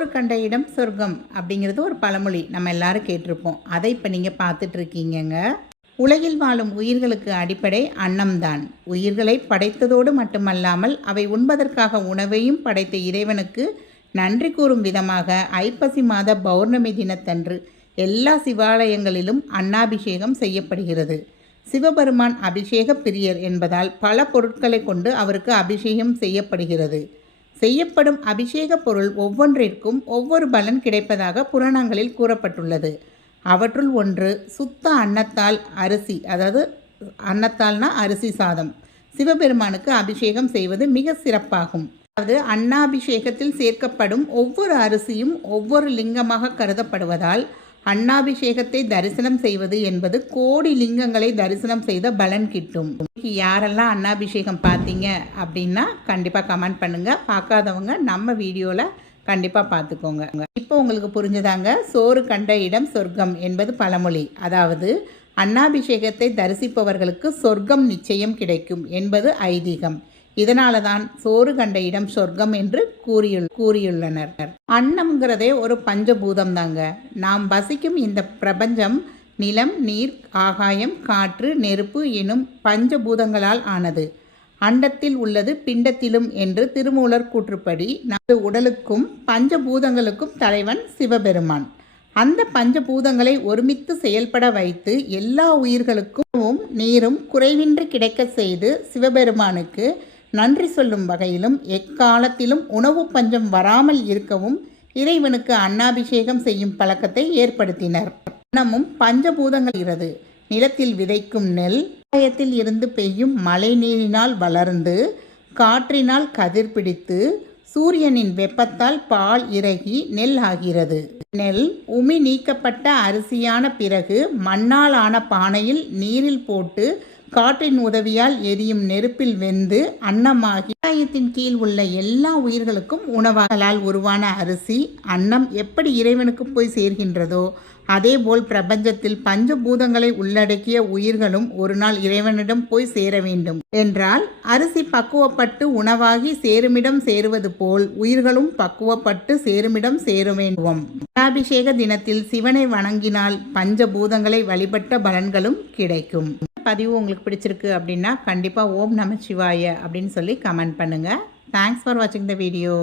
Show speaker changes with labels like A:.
A: சோறு கண்ட இடம் சொர்க்கம் அப்படிங்கிறது ஒரு பழமொழி நம்ம எல்லாரும் கேட்டிருப்போம். அதை இப்போ நீங்கள் பார்த்துட்டு இருக்கீங்கங்க உலகில் வாழும் உயிர்களுக்கு அடிப்படை அன்னம்தான். உயிர்களை படைத்ததோடு மட்டுமல்லாமல் அவை உண்பதற்காக உணவையும் படைத்த இறைவனுக்கு நன்றி கூறும் விதமாக ஐப்பசி மாத பௌர்ணமி தினத்தன்று எல்லா சிவாலயங்களிலும் அன்னாபிஷேகம் செய்யப்படுகிறது. சிவபெருமான் அபிஷேக பிரியர் என்பதால் பல பொருட்களை கொண்டு அவருக்கு அபிஷேகம் செய்யப்படுகிறது. செய்யப்படும் அபிஷேக பொருள் ஒவ்வொன்றிற்கும் ஒவ்வொரு பலன் கிடைப்பதாக புராணங்களில் கூறப்பட்டுள்ளது. அவற்றுள் ஒன்று சுத்த அன்னத்தால் அரிசி அதாவது அன்னத்தால்னா அரிசி சாதம். சிவபெருமானுக்கு அபிஷேகம் செய்வது மிக சிறப்பாகும். அதாவது அன்னாபிஷேகத்தில் சேர்க்கப்படும் ஒவ்வொரு அரிசியும் ஒவ்வொரு லிங்கமாக கருதப்படுவதால் அன்னாபிஷேகத்தை தரிசனம் செய்வது என்பது கோடி லிங்கங்களை தரிசனம் செய்த பலன் கிட்டும். யாரெல்லாம் அன்னாபிஷேகம் பார்த்தீங்க அப்படின்னா கண்டிப்பாக கமெண்ட் பண்ணுங்கள் பார்க்காதவங்க நம்ம வீடியோவில் கண்டிப்பாக பார்த்துக்கோங்க. இப்போ உங்களுக்கு புரிஞ்சுதாங்க. சோறு கண்ட இடம் சொர்க்கம் என்பது பழமொழி. அதாவது அன்னாபிஷேகத்தை தரிசிப்பவர்களுக்கு சொர்க்கம் நிச்சயம் கிடைக்கும் என்பது ஐதீகம். இதனால தான் சோறு கண்ட இடம் சொர்க்கம் என்று கூறியுள் கூறியுள்ளனர். அன்னம்ங்கிறதே ஒரு பஞ்சபூதம் தாங்க நாம் வசிக்கும் இந்த பிரபஞ்சம் நிலம் நீர் ஆகாயம் காற்று நெருப்பு எனும் பஞ்சபூதங்களால் ஆனது. அண்டத்தில் உள்ளது பிண்டத்திலும் என்று திருமூலர் கூற்றுப்படி நமது உடலுக்கும் பஞ்சபூதங்களுக்கும் தலைவன் சிவபெருமான். அந்த பஞ்சபூதங்களை ஒருமித்து செயல்பட வைத்து எல்லா உயிர்களுக்கும் நீரும் குறைவின்றி கிடைக்க செய்து சிவபெருமானுக்கு நன்றி சொல்லும் வகையிலும் எக்காலத்திலும் உணவு பஞ்சம் வராமல் இருக்கவும் இறைவனுக்கு அன்னாபிஷேகம் செய்யும் பழக்கத்தை ஏற்படுத்தினர். அன்னமும் பஞ்சபூதங்கள் இருக்கிறது. நிலத்தில் விதைக்கும் நெல் ஆயத்தில் இருந்து பெய்யும் மழை நீரினால் வளர்ந்து காற்றினால் கதிர் பிடித்து சூரியனின் வெப்பத்தால் பால் இறகி நெல் ஆகிறது. நெல் உமி நீக்கப்பட்ட அரிசியான பிறகு மண்ணால் ஆன பானையில் நீரில் போட்டு காற்றின் உதவியால் எரியும் நெருப்பில் வெந்து அன்னமாகி ஆயத்தின் கீழ் உள்ள எல்லா உயிர்களுக்கும் உணவாகலால் உருவான அரிசி அன்னம் எப்படி இறைவனுக்கு போய் சேர்கின்றதோ அதேபோல் பிரபஞ்சத்தில் பஞ்சபூதங்களை உள்ளடக்கிய உயிர்களும் ஒரு நாள் இறைவனிடம் போய் சேர வேண்டும். என்றால் அரிசி பக்குவப்பட்டு உணவாகி சேருமிடம் சேருவது போல் உயிர்களும் பக்குவப்பட்டு சேருமிடம் சேர வேண்டும். அபிஷேக தினத்தில் சிவனை வணங்கினால் பஞ்சபூதங்களை வழிபட்ட பலன்களும் கிடைக்கும். பதிவு உங்களுக்கு பிடிச்சிருக்கு அப்படின்னா கண்டிப்பாக ஓம் நம சிவாய அப்படின்னு சொல்லி கமெண்ட் பண்ணுங்கள் தேங்க்ஸ் ஃபார் வாட்சிங் த வீடியோ